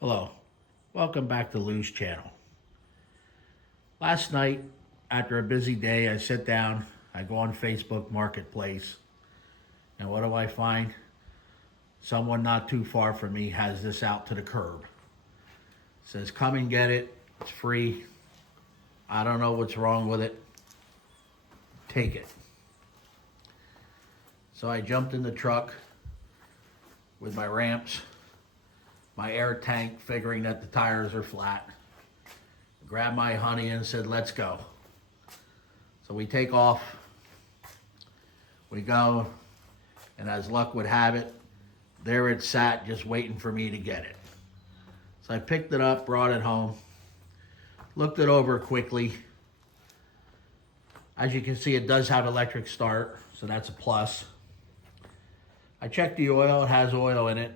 Hello, welcome back to Lou's channel. Last night, after a busy day, I sit down, I go on Facebook Marketplace, and what do I find? Someone not too far from me has this out to the curb. Says, come and get it, it's free. I don't know what's wrong with it. Take it. So I jumped in the truck with my ramps, my air tank, figuring that the tires are flat. Grabbed my honey and said, let's go. So we take off, we go, and as luck would have it, there it sat just waiting for me to get it. So I picked it up, brought it home, looked it over quickly. As you can see, it does have electric start, so that's a plus. I checked the oil, it has oil in it.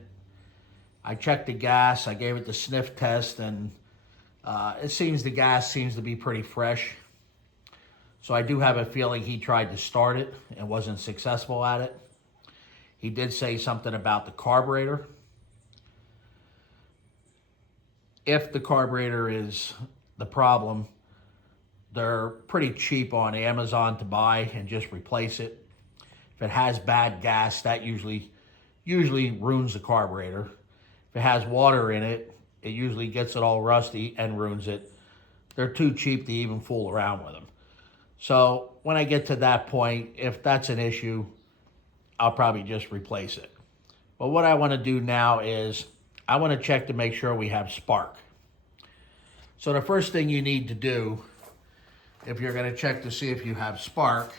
I checked the gas, I gave it the sniff test, and the gas seems to be pretty fresh. So I do have a feeling he tried to start it and wasn't successful at it. He did say something about the carburetor. If the carburetor is the problem, they're pretty cheap on Amazon to buy and just replace it. If it has bad gas, that usually ruins the carburetor. If it has water in it, it usually gets it all rusty and ruins it. They're too cheap to even fool around with them. So when I get to that point, if that's an issue, I'll probably just replace it. But what I want to do now is I want to check to make sure we have spark. So the first thing you need to do, if you're going to check to see if you have spark,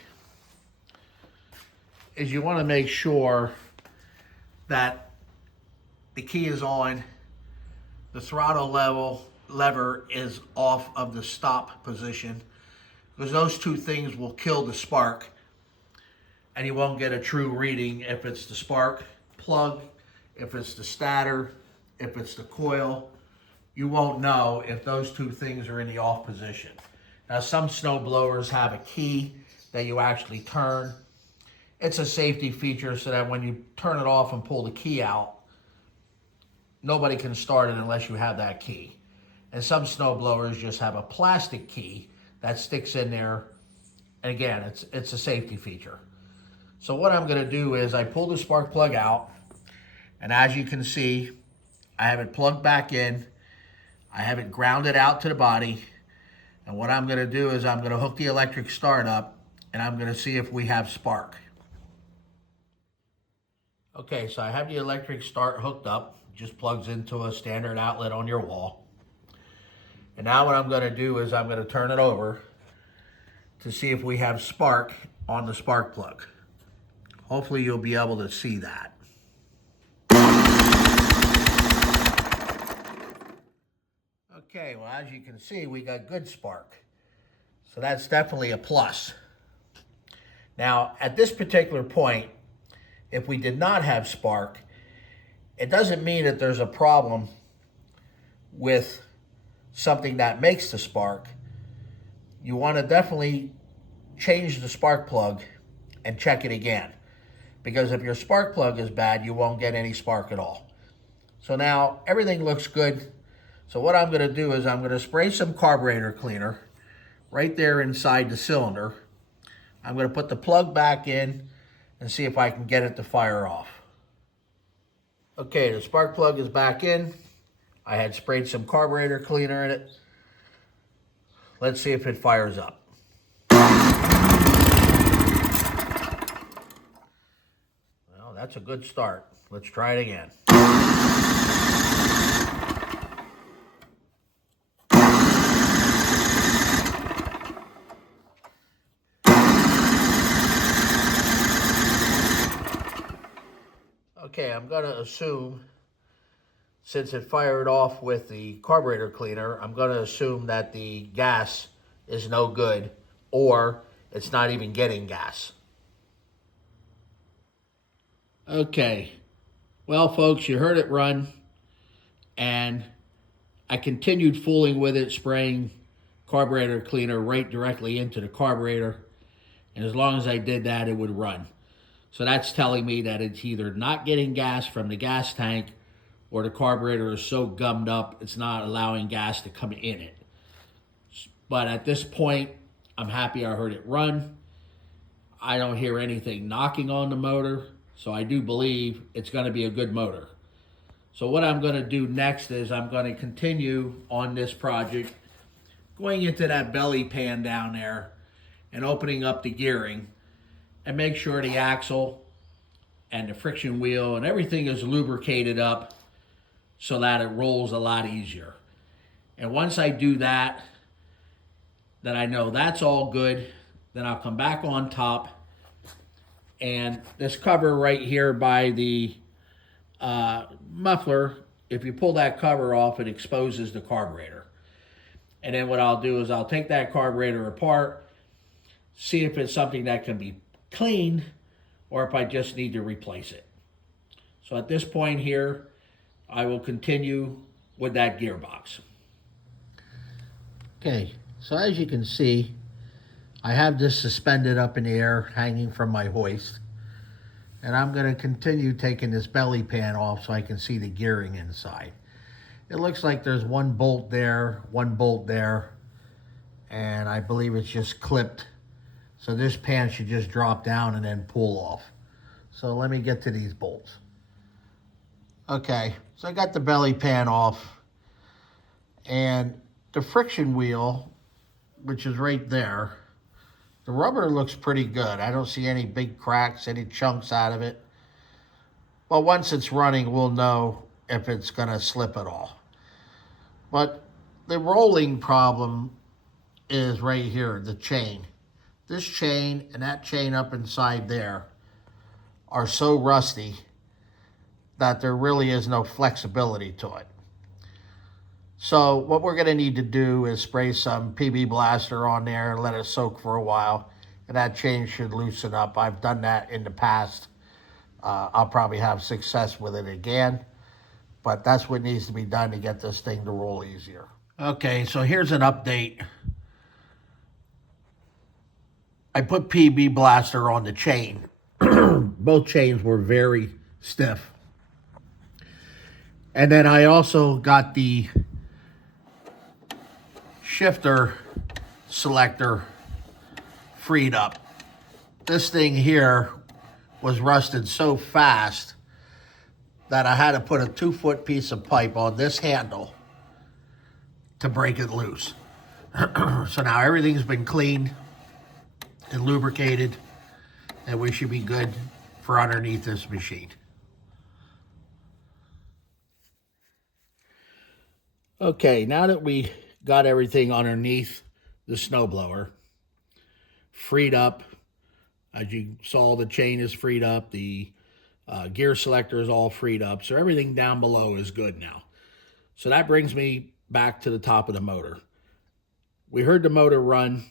is you want to make sure that the key is on, the throttle lever is off of the stop position, because those two things will kill the spark and you won't get a true reading if it's the spark plug, if it's the stator, if it's the coil. You won't know if those two things are in the off position. Now, some snow blowers have a key that you actually turn. It's a safety feature so that when you turn it off and pull the key out, nobody can start it unless you have that key. And some snow blowers just have a plastic key that sticks in there. And again, it's a safety feature. So what I'm gonna do is I pull the spark plug out, and as you can see, I have it plugged back in. I have it grounded out to the body. And what I'm gonna do is I'm gonna hook the electric start up, and I'm gonna see if we have spark. Okay, so I have the electric start hooked up. Just plugs into a standard outlet on your wall. And now what I'm going to do is I'm going to turn it over to see if we have spark on the spark plug. Hopefully you'll be able to see that. Okay, well, as you can see, we got good spark. So that's definitely a plus. Now, at this particular point, if we did not have spark, it doesn't mean that there's a problem with something that makes the spark. You want to definitely change the spark plug and check it again. Because if your spark plug is bad, you won't get any spark at all. So now everything looks good. So what I'm going to do is I'm going to spray some carburetor cleaner right there inside the cylinder. I'm going to put the plug back in and see if I can get it to fire off. Okay, the spark plug is back in. I had sprayed some carburetor cleaner in it. Let's see if it fires up. Well, that's a good start. Let's try it again. Okay, I'm going to assume, since it fired off with the carburetor cleaner, I'm going to assume that the gas is no good, or it's not even getting gas. Okay, well, folks, you heard it run, and I continued fooling with it, spraying carburetor cleaner right directly into the carburetor, and as long as I did that, it would run. So that's telling me that it's either not getting gas from the gas tank or the carburetor is so gummed up it's not allowing gas to come in it. But at this point, I'm happy I heard it run. I don't hear anything knocking on the motor, so I do believe it's going to be a good motor. So what I'm going to do next is I'm going to continue on this project, going into that belly pan down there and opening up the gearing and make sure the axle and the friction wheel and everything is lubricated up so that it rolls a lot easier. And once I do that, then I know that's all good. Then I'll come back on top, and this cover right here by the muffler, if you pull that cover off, it exposes the carburetor. And then what I'll do is I'll take that carburetor apart, see if it's something that can be cleaned or if I just need to replace it. So at this point here, I will continue with that gearbox. Okay, so as you can see, I have this suspended up in the air, hanging from my hoist. And I'm going to continue taking this belly pan off so I can see the gearing inside. It looks like there's one bolt there, and I believe it's just clipped. So this pan should just drop down and then pull off. So let me get to these bolts. Okay, so I got the belly pan off, and the friction wheel, which is right there, the rubber looks pretty good. I don't see any big cracks, any chunks out of it. But once it's running, we'll know if it's gonna slip at all. But the rolling problem is right here, the chain. This chain and that chain up inside there are so rusty that there really is no flexibility to it. So what we're gonna need to do is spray some PB Blaster on there and let it soak for a while, and that chain should loosen up. I've done that in the past. I'll probably have success with it again, but that's what needs to be done to get this thing to roll easier. Okay, so here's an update. I put PB Blaster on the chain. Both chains were very stiff. And then I also got the shifter selector freed up. This thing here was rusted so fast that I had to put a 2-foot piece of pipe on this handle to break it loose. So now everything's been cleaned and lubricated, and we should be good for underneath this machine. Okay, now that we got everything underneath the snowblower freed up, as you saw, the chain is freed up, the gear selector is all freed up, so everything down below is good now. So that brings me back to the top of the motor. We heard the motor run.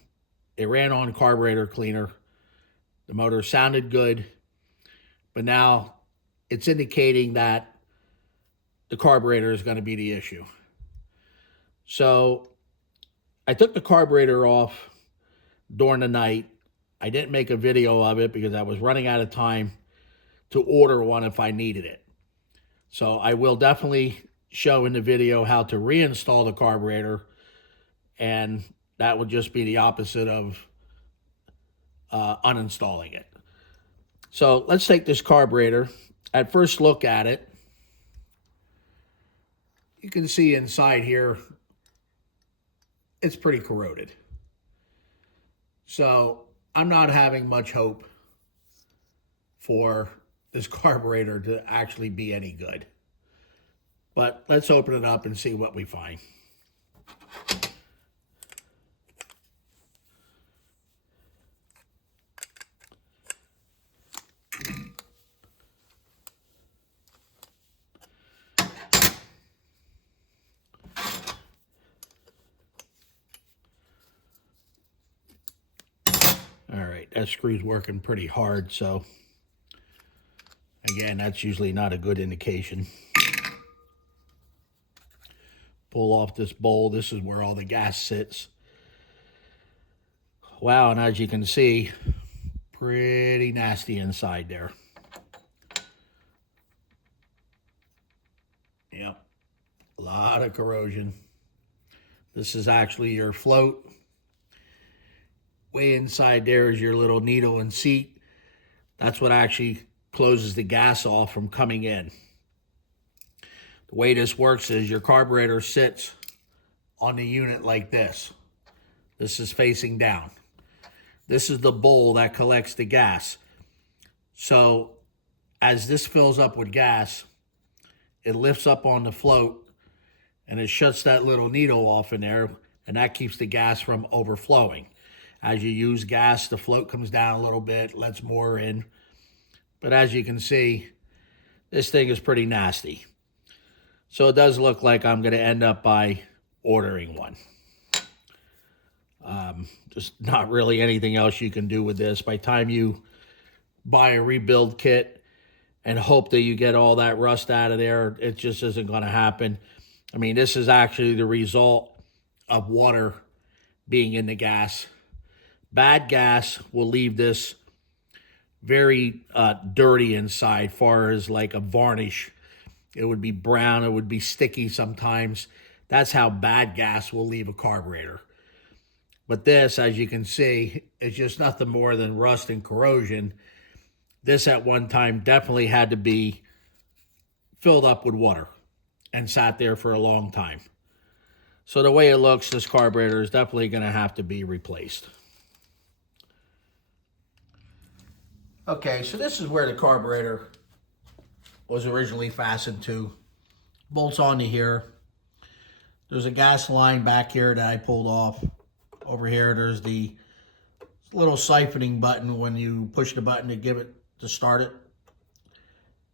It ran on carburetor cleaner. The motor sounded good, but now it's indicating that the carburetor is going to be the issue. So I took the carburetor off during the night. I didn't make a video of it because I was running out of time to order one if I needed it. So I will definitely show in the video how to reinstall the carburetor, and that would just be the opposite of uninstalling it. So let's take this carburetor. At first look at it, you can see inside here, it's pretty corroded. So I'm not having much hope for this carburetor to actually be any good. But let's open it up and see what we find. All right, that screw's working pretty hard, so again, that's usually not a good indication. Pull off this bowl. This is where all the gas sits. Wow, and as you can see, pretty nasty inside there. Yep, a lot of corrosion. This is actually your float. Way inside there is your little needle and seat. That's what actually closes the gas off from coming in. The way this works is your carburetor sits on the unit like this. This is facing down. This is the bowl that collects the gas. So as this fills up with gas, it lifts up on the float and it shuts that little needle off in there, and that keeps the gas from overflowing. As you use gas, the float comes down a little bit, lets more in. But as you can see, this thing is pretty nasty. So it does look like I'm going to end up by ordering one. Just not really anything else you can do with this. By the time you buy a rebuild kit and hope that you get all that rust out of there, it just isn't going to happen. I mean, this is actually the result of water being in the gas. Bad gas will leave this very dirty inside, far as like a varnish. It would be brown, it would be sticky sometimes. That's how bad gas will leave a carburetor. But this, as you can see, is just nothing more than rust and corrosion. This at one time definitely had to be filled up with water and sat there for a long time. So the way it looks, this carburetor is definitely going to have to be replaced. Okay, so this is where the carburetor was originally fastened to. Bolts onto here. There's a gas line back here that I pulled off. Over here, there's the little siphoning button when you push the button to give it to start it.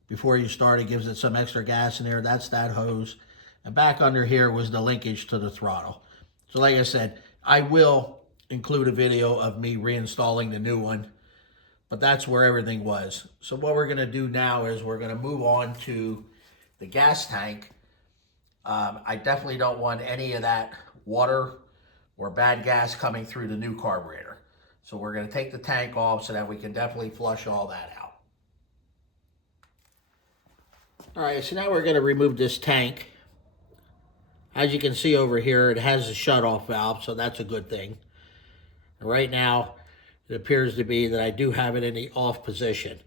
Before you start, it gives it some extra gas in there. That's that hose. And back under here was the linkage to the throttle. So like I said, I will include a video of me reinstalling the new one, but that's where everything was. So what we're going to do now is we're going to move on to the gas tank. I definitely don't want any of that water or bad gas coming through the new carburetor. So we're going to take the tank off so that we can definitely flush all that out. All right, so now we're going to remove this tank. As you can see over here, it has a shut-off valve, so that's a good thing. Right now, it appears to be that I do have it in the off position.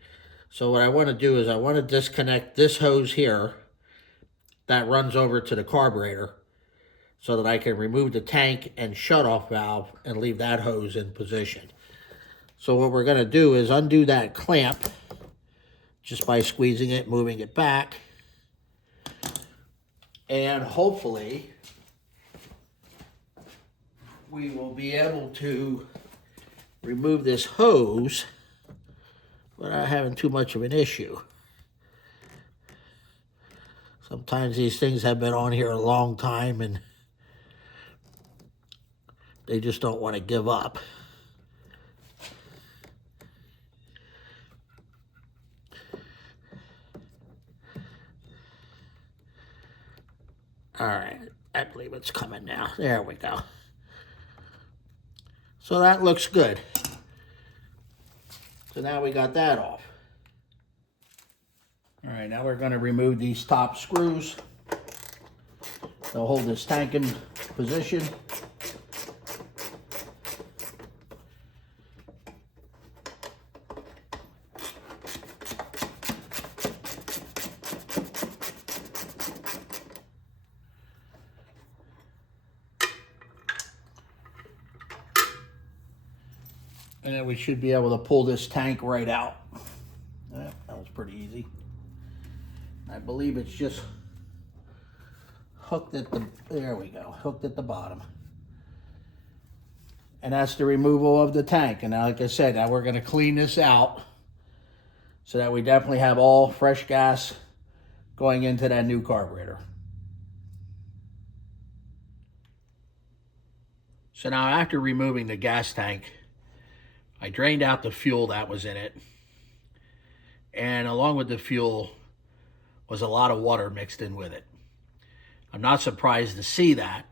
So what I want to do is I want to disconnect this hose here that runs over to the carburetor so that I can remove the tank and shut-off valve and leave that hose in position. So what we're going to do is undo that clamp just by squeezing it, moving it back. And hopefully, we will be able to remove this hose without having too much of an issue. Sometimes these things have been on here a long time and they just don't want to give up. All right, I believe it's coming now. There we go. So that looks good. So now we got that off. All right, now we're going to remove these top screws. They'll hold this tank in position. And then we should be able to pull this tank right out. That was pretty easy. I believe it's just hooked at the, there we go, hooked at the bottom. And that's the removal of the tank. And now, like I said, now we're going to clean this out so that we definitely have all fresh gas going into that new carburetor. So now after removing the gas tank, I drained out the fuel that was in it. And along with the fuel was a lot of water mixed in with it. I'm not surprised to see that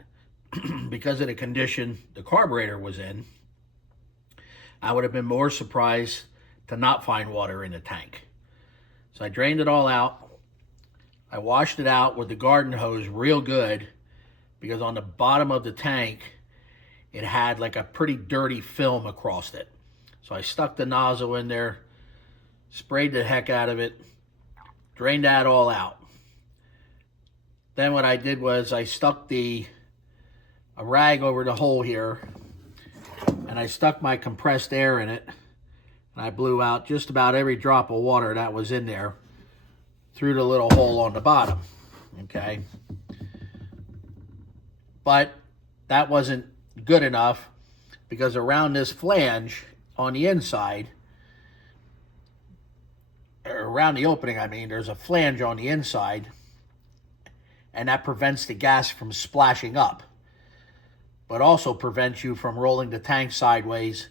because of the condition the carburetor was in. I would have been more surprised to not find water in the tank. So I drained it all out. I washed it out with the garden hose real good because on the bottom of the tank, it had like a pretty dirty film across it. So I stuck the nozzle in there, sprayed the heck out of it, drained that all out. Then what I did was I stuck a rag over the hole here, and I stuck my compressed air in it, and I blew out just about every drop of water that was in there through the little hole on the bottom, okay? But that wasn't good enough because around this flange on the inside, around the opening, I mean, there's a flange on the inside, and that prevents the gas from splashing up, but also prevents you from rolling the tank sideways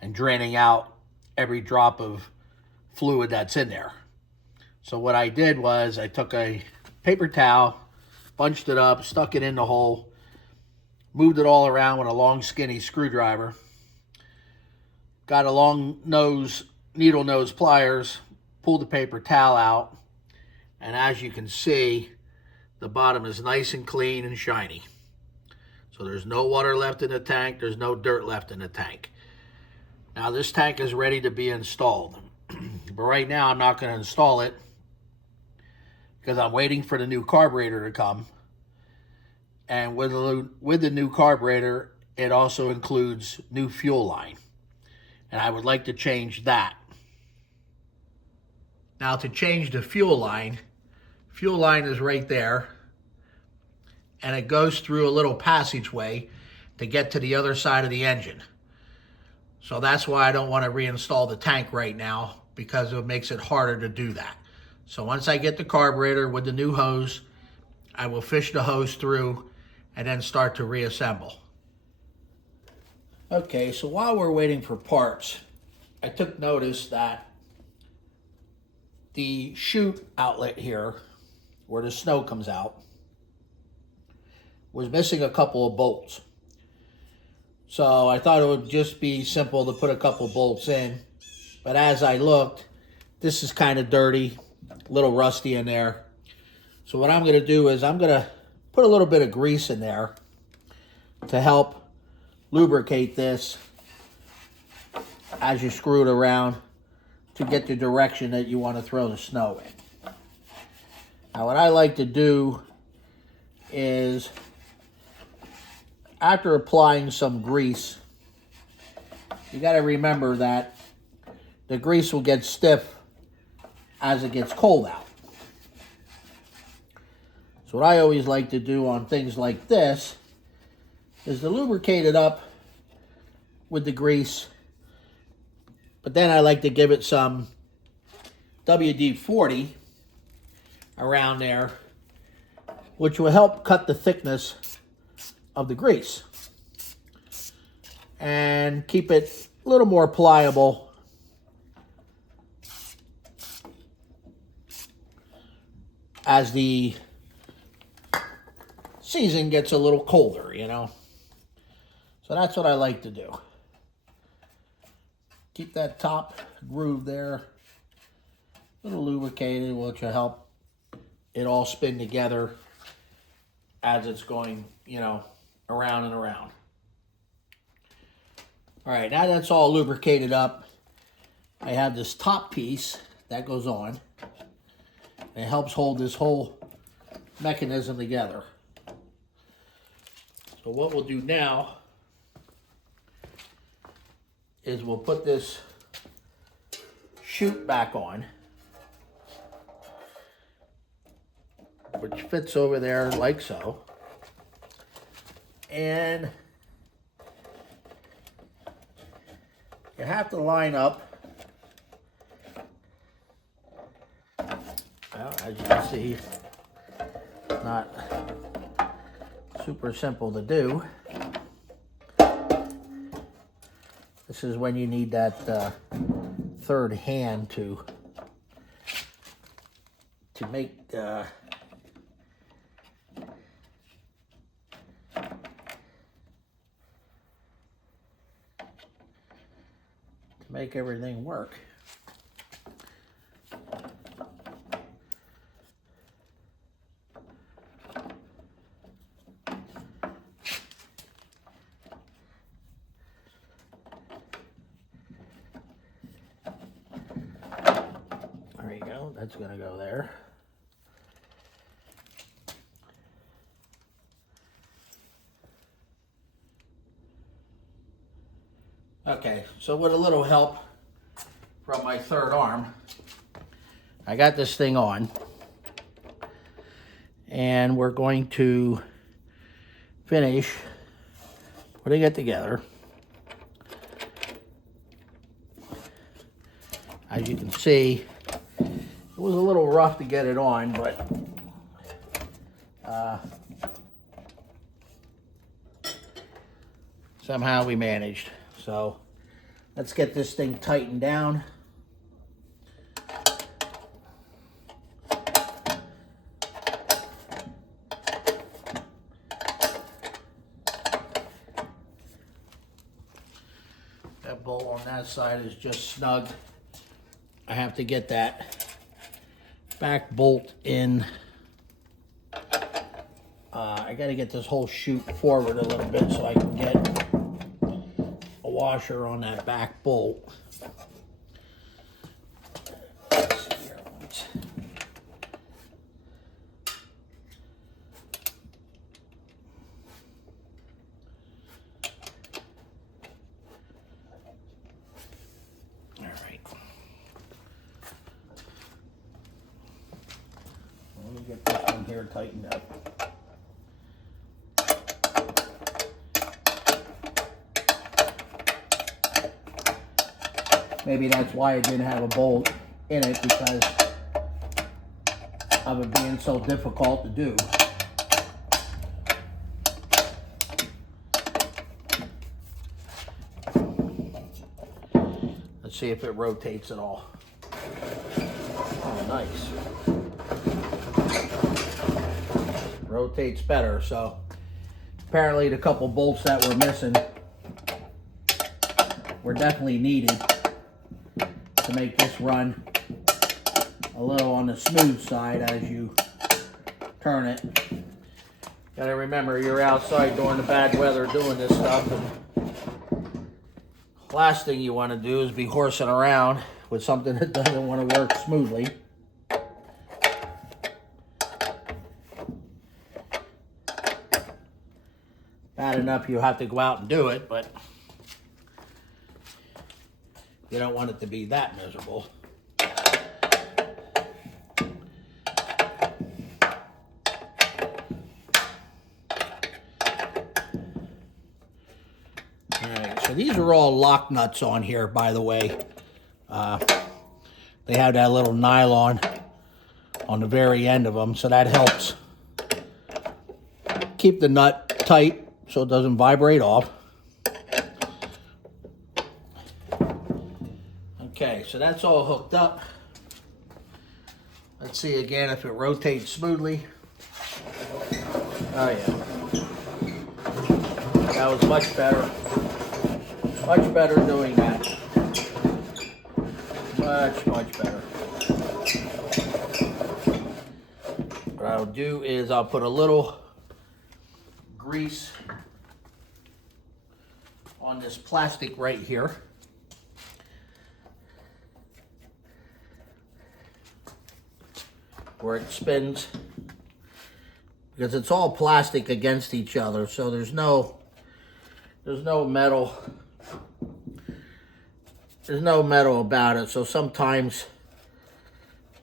and draining out every drop of fluid that's in there. So what I did was I took a paper towel, bunched it up, stuck it in the hole, moved it all around with a long skinny screwdriver, got a long needle nose pliers, pulled the paper towel out, and as you can see, the bottom is nice and clean and shiny. So there's no water left in the tank, there's no dirt left in the tank. Now this tank is ready to be installed. But right now I'm not going to install it because I'm waiting for the new carburetor to come. And with the new carburetor, it also includes new fuel line. And I would like to change that. Now to change the fuel line is right there. And it goes through a little passageway to get to the other side of the engine. So that's why I don't want to reinstall the tank right now, because it makes it harder to do that. So once I get the carburetor with the new hose, I will fish the hose through and then start to reassemble. Okay, so while we're waiting for parts, I took notice that the chute outlet here, where the snow comes out, was missing a couple of bolts. So I thought it would just be simple to put a couple bolts in. But as I looked, this is kind of dirty, a little rusty in there. So what I'm going to do is I'm going to put a little bit of grease in there to help lubricate this as you screw it around to get the direction that you want to throw the snow in. Now what I like to do is, after applying some grease, you got to remember that the grease will get stiff as it gets cold out. So what I always like to do on things like this is to lubricate it up with the grease, but then I like to give it some WD-40 around there, which will help cut the thickness of the grease and keep it a little more pliable as the season gets a little colder, you know. So that's what I like to do. Keep that top groove there a little lubricated, which will help it all spin together as it's going, you know, around and around. All right, now that's all lubricated up, I have this top piece that goes on, and it helps hold this whole mechanism together. So what we'll do now is we'll put this chute back on, which fits over there like so. And you have to line up. Well, as you can see, not super simple to do. This is when you need that third hand to make make everything work. that's gonna go there. Okay, so with a little help from my third arm, I got this thing on, and we're going to finish putting it together. As you can see, it was a little rough to get it on, but somehow we managed. So let's get this thing tightened down. That bolt on that side is just snug. I have to get that back bolt in. I got to get this whole chute forward a little bit so I can get a washer on that back bolt. Let's see here. All right. Let me get this one here tightened up. Maybe that's why it didn't have a bolt in it, because of it being so difficult to do. Let's see if it rotates at all. Oh, nice. Rotates better, so apparently the couple bolts that were missing were definitely needed to make this run a little on the smooth side as you turn it. Gotta remember, you're outside during the bad weather doing this stuff, and last thing you want to do is be horsing around with something that doesn't want to work smoothly. Bad enough you have to go out and do it, but you don't want it to be that miserable. Alright, so these are all lock nuts on here, by the way. They have that little nylon on the very end of them, so that helps keep the nut tight so it doesn't vibrate off. Okay, so that's all hooked up. Let's see again if it rotates smoothly. Oh yeah. That was much better. Much better doing that. Much better. What I'll do is I'll put a little grease on this plastic right here. Where it spins, because it's all plastic against each other, so there's no metal. There's no metal about it, so sometimes,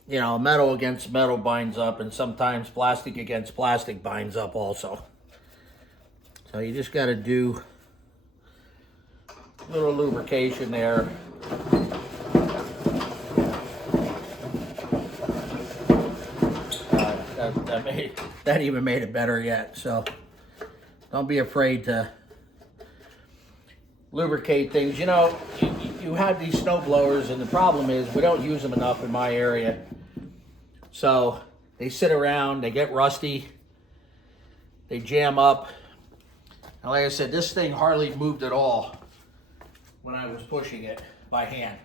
you know, metal against metal binds up, and sometimes plastic against plastic binds up also. So you just got to do a little lubrication there. That even made it better yet. So don't be afraid to lubricate things. You know, you have these snow blowers, and the problem is we don't use them enough in my area. So they sit around, they get rusty, they jam up. And like I said, this thing hardly moved at all when I was pushing it by hand.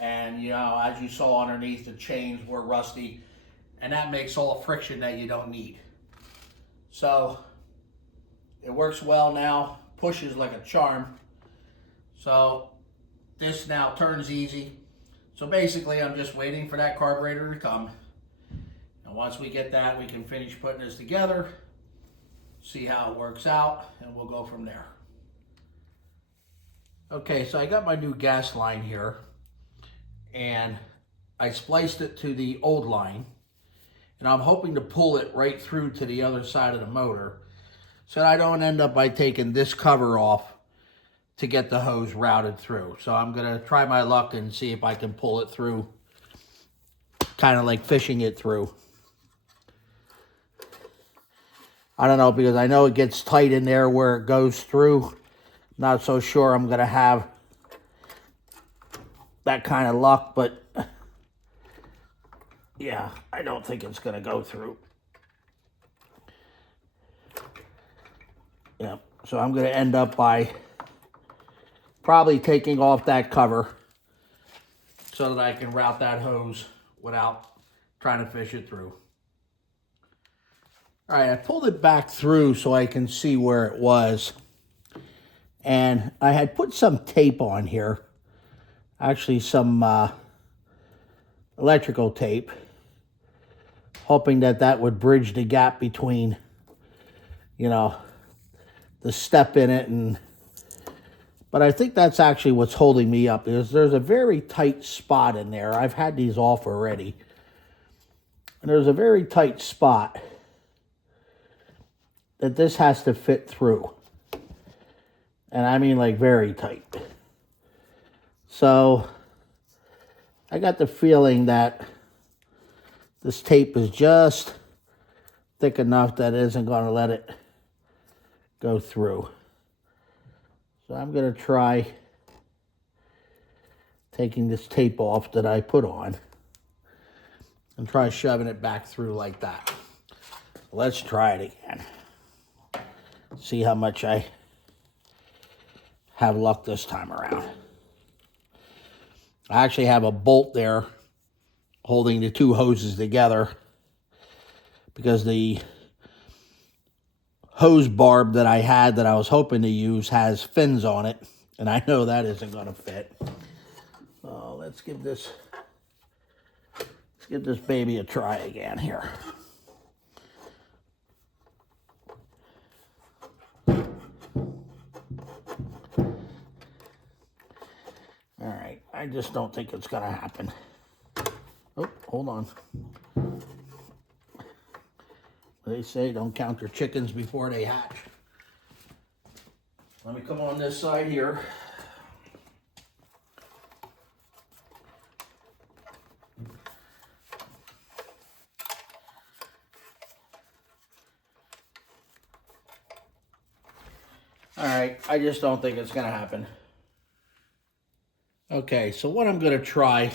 And you know, as you saw underneath, the chains were rusty. And that makes all friction that you don't need. So it works well now, pushes like a charm. So this now turns easy. So basically, I'm just waiting for that carburetor to come. And once we get that, we can finish putting this together, see how it works out, and we'll go from there. Okay, so I got my new gas line here, and I spliced it to the old line, and I'm hoping to pull it right through to the other side of the motor, so that I don't end up by taking this cover off to get the hose routed through. So I'm gonna try my luck and see if I can pull it through, kind of like fishing it through. I don't know, because I know it gets tight in there where it goes through. Not so sure I'm gonna have that kind of luck, but yeah, I don't think it's gonna go through. Yeah, so I'm gonna end up by probably taking off that cover so that I can route that hose without trying to fish it through. All right, I pulled it back through so I can see where it was. And I had put some tape on here, actually some electrical tape, hoping that that would bridge the gap between, you know, the step in it and, but I think that's actually what's holding me up. There's a very tight spot in there. I've had these off already. And there's a very tight spot that this has to fit through. And I mean like very tight. So I got the feeling that this tape is just thick enough that it isn't going to let it go through. So I'm going to try taking this tape off that I put on and try shoving it back through like that. Let's try it again. See how much I have luck this time around. I actually have a bolt there holding the two hoses together because the hose barb that I had that I was hoping to use has fins on it, and I know that isn't going to fit. So let's give this baby a try again here. All right, I just don't think it's going to happen. Oh, hold on. They say don't count your chickens before they hatch. Let me come on this side here. All right, I just don't think it's going to happen. Okay, so what I'm going to try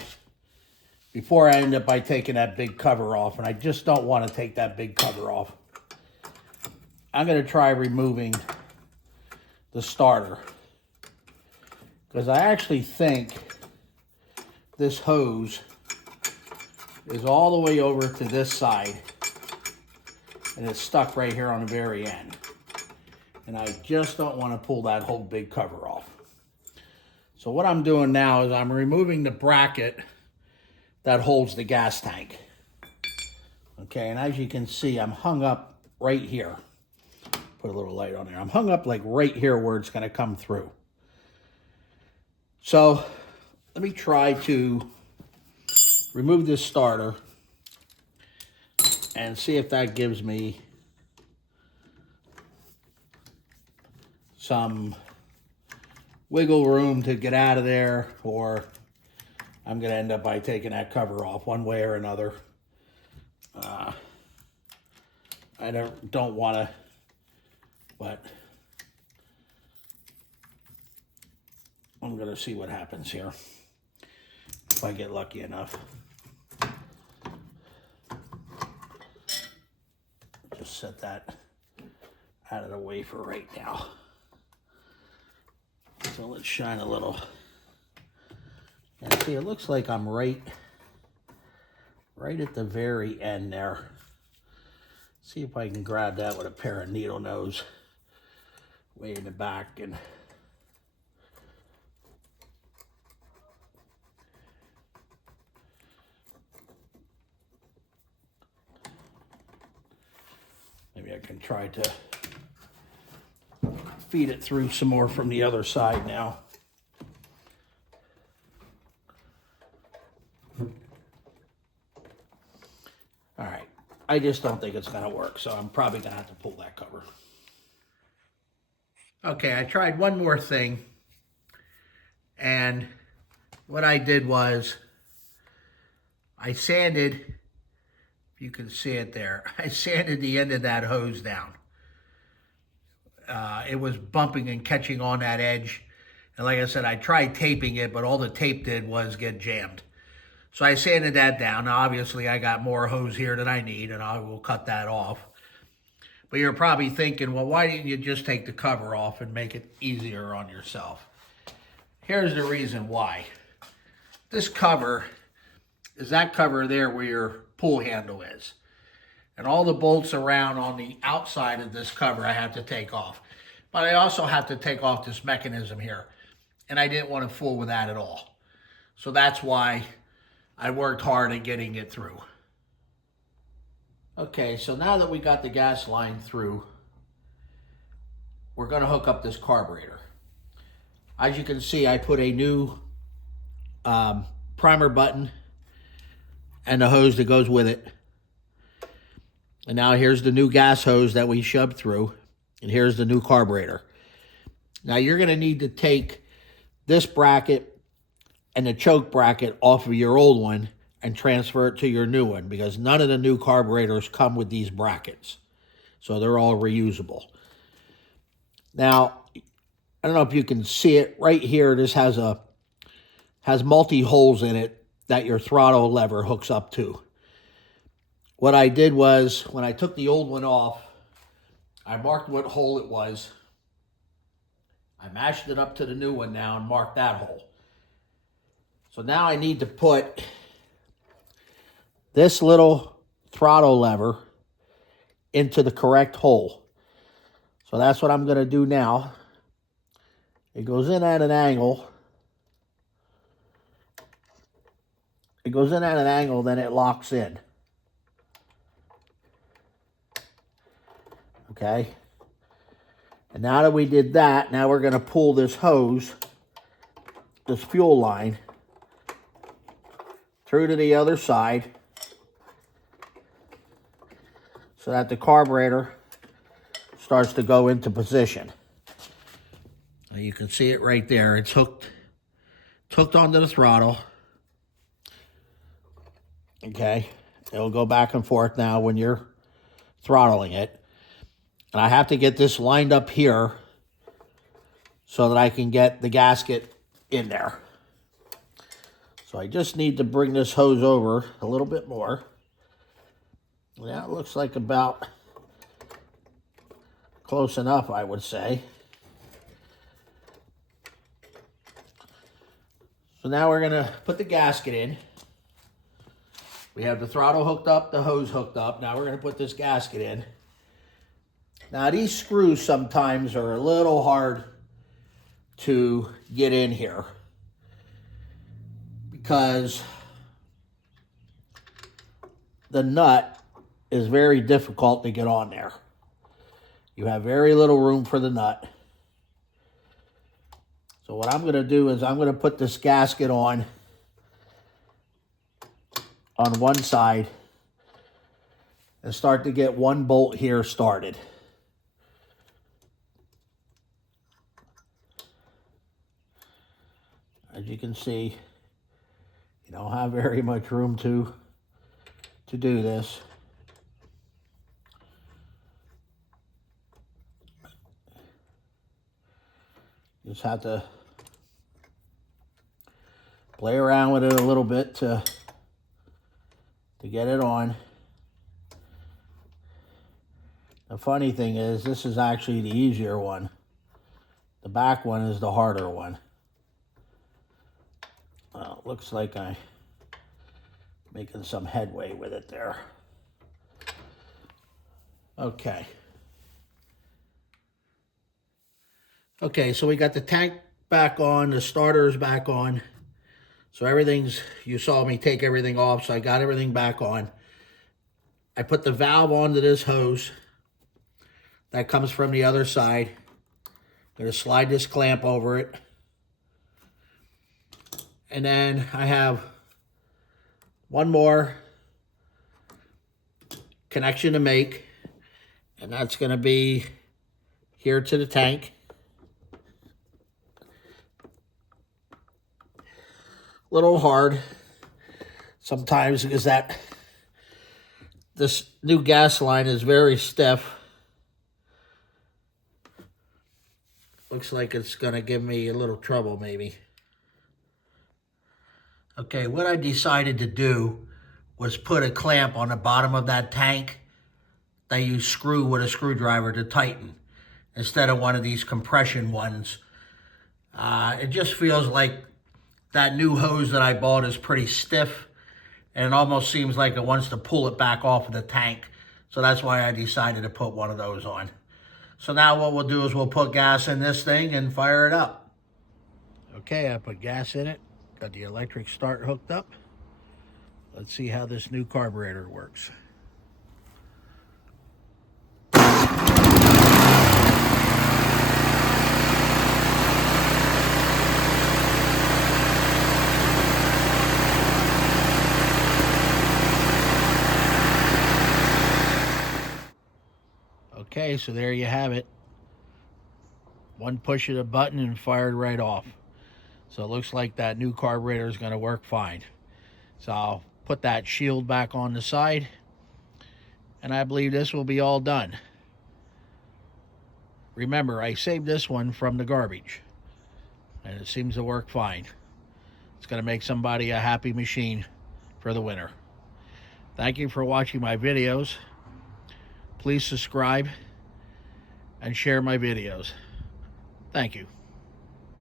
before I end up by taking that big cover off, and I just don't want to take that big cover off, I'm going to try removing the starter. Because I actually think this hose is all the way over to this side, and it's stuck right here on the very end. And I just don't want to pull that whole big cover off. So what I'm doing now is I'm removing the bracket that holds the gas tank. Okay, and as you can see, I'm hung up right here. Put a little light on there. I'm hung up like right here where it's going to come through. So let me try to remove this starter and see if that gives me some wiggle room to get out of there, or I'm going to end up by taking that cover off one way or another. I don't want to, but I'm going to see what happens here if I get lucky enough. Just set that out of the way for right now. So let's shine a little. And see, it looks like I'm right at the very end there. See if I can grab that with a pair of needle nose way in the back. And Maybe I can try to feed it through some more from the other side now. All right, I just don't think it's gonna work, so I'm probably gonna have to pull that cover. Okay, I tried one more thing, and what I did was I sanded, if you can see it there, I sanded the end of that hose down. It was bumping and catching on that edge, and like I said, I tried taping it, but all the tape did was get jammed. So I sanded that down. Now, obviously, I got more hose here than I need, and I will cut that off. But you're probably thinking, well, why didn't you just take the cover off and make it easier on yourself? Here's the reason why. This cover is that cover there where your pull handle is. And all the bolts around on the outside of this cover I have to take off. But I also have to take off this mechanism here. And I didn't want to fool with that at all. So that's why I worked hard at getting it through. Okay, so now that we got the gas line through, we're going to hook up this carburetor. As you can see, I put a new primer button and the hose that goes with it. And now here's the new gas hose that we shoved through, and here's the new carburetor. Now you're going to need to take this bracket and the choke bracket off of your old one and transfer it to your new one, because none of the new carburetors come with these brackets. So they're all reusable. Now, I don't know if you can see it right here. This has multi holes in it that your throttle lever hooks up to. What I did was, when I took the old one off, I marked what hole it was. I matched it up to the new one now and marked that hole. So now I need to put this little throttle lever into the correct hole. So that's what I'm going to do now. It goes in at an angle. It goes in at an angle, then it locks in. Okay. And now that we did that, now we're going to pull this hose, this fuel line, through to the other side so that the carburetor starts to go into position. Now you can see it right there. It's hooked onto the throttle. Okay. It'll go back and forth now when you're throttling it. And I have to get this lined up here so that I can get the gasket in there. So I just need to bring this hose over a little bit more. That looks like about close enough, I would say. So now we're going to put the gasket in. We have the throttle hooked up, the hose hooked up. Now we're going to put this gasket in. Now these screws sometimes are a little hard to get in here, because the nut is very difficult to get on there. You have very little room for the nut. So what I'm going to do is I'm going to put this gasket on one side and start to get one bolt here started. As you can see, you don't have very much room to do this. Just have to play around with it a little bit to get it on. The funny thing is, this is actually the easier one. The back one is the harder one. Well, it looks like I'm making some headway with it there. Okay. Okay, so we got the tank back on, the starter's back on. So everything's, you saw me take everything off, so I got everything back on. I put the valve onto this hose. that comes from the other side. I'm going to slide this clamp over it. And then I have one more connection to make, and that's going to be here to the tank. A little hard sometimes because this new gas line is very stiff. Looks like it's going to give me a little trouble maybe. Okay, what I decided to do was put a clamp on the bottom of that tank that you screw with a screwdriver to tighten instead of one of these compression ones. It just feels like that new hose that I bought is pretty stiff, and it almost seems like it wants to pull it back off of the tank. So that's why I decided to put one of those on. So now what we'll do is we'll put gas in this thing and fire it up. Okay, I put gas in it. Got the electric start hooked up. Let's see how this new carburetor works. Okay, so there you have it. One push of the button and fired right off. So it looks like that new carburetor is going to work fine. So I'll put that shield back on the side, and I believe this will be all done. Remember, I saved this one from the garbage, and it seems to work fine. It's going to make somebody a happy machine for the winter. Thank you for watching my videos. Please subscribe and share my videos. Thank you.